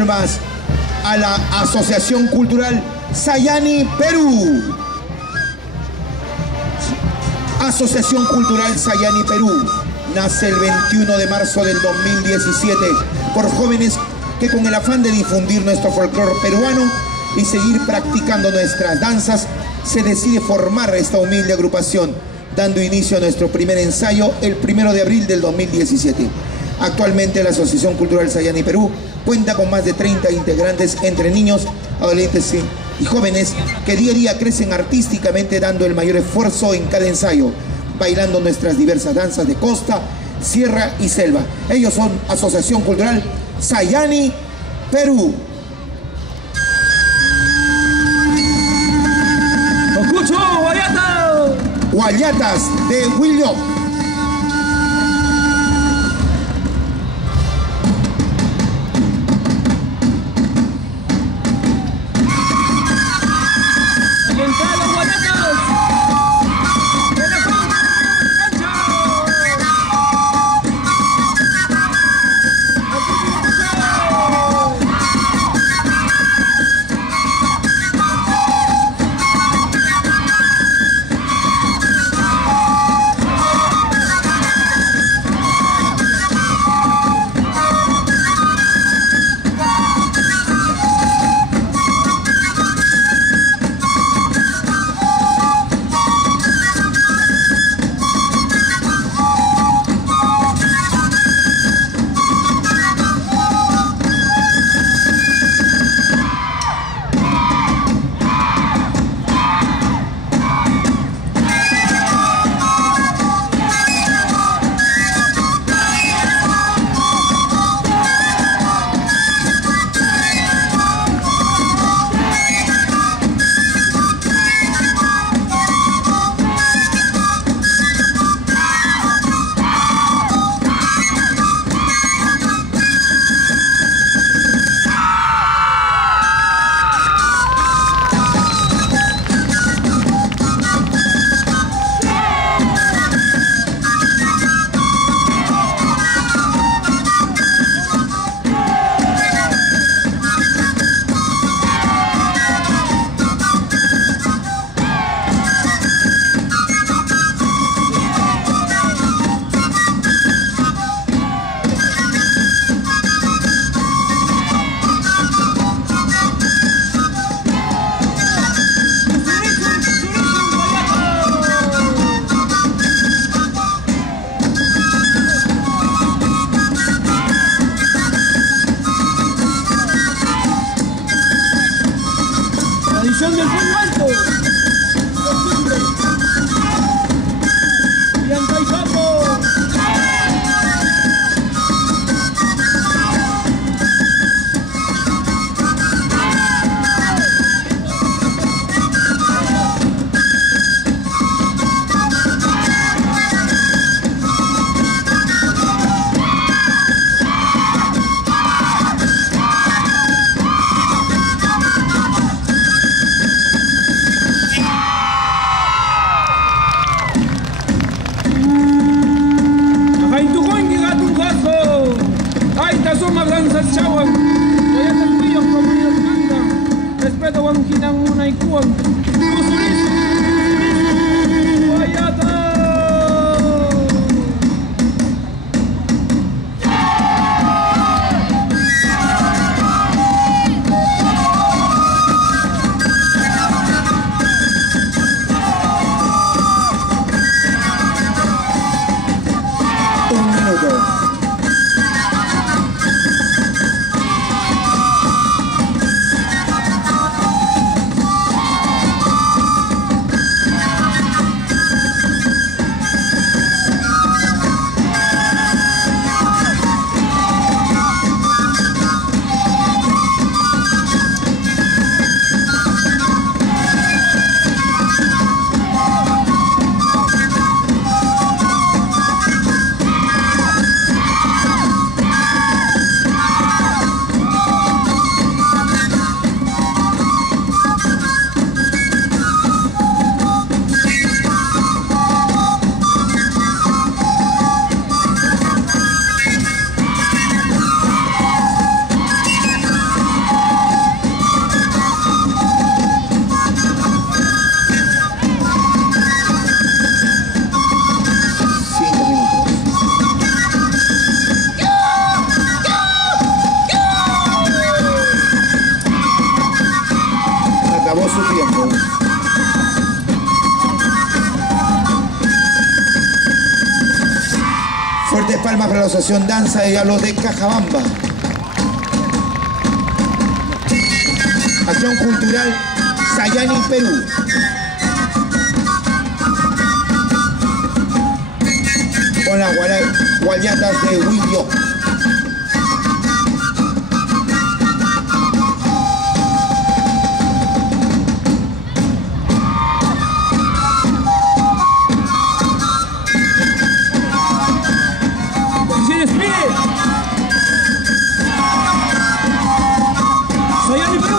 palmas a la Asociación Cultural Sayani Perú. Asociación Cultural Sayani Perú nace el 21 de marzo del 2017 por jóvenes que con el afán de difundir nuestro folclore peruano y seguir practicando nuestras danzas, se decide formar esta humilde agrupación, dando inicio a nuestro primer ensayo el 1 de abril del 2017. Actualmente la Asociación Cultural Sayani Perú cuenta con más de 30 integrantes entre niños, adolescentes y jóvenes que día a día crecen artísticamente, dando el mayor esfuerzo en cada ensayo, bailando nuestras diversas danzas de costa, sierra y selva. Ellos son Asociación Cultural Sayani Perú. ¡Escucho, Guayatas! Guayatas de William. Tradición del pueblo alto. Costumbre. Bianca y Japo. su tiempo. Fuertes palmas para la Asociación Danza de Diablos de Cajabamba. Acción Cultural Sayani, Perú. Con las guayatas de Huillo. Sayani Perú.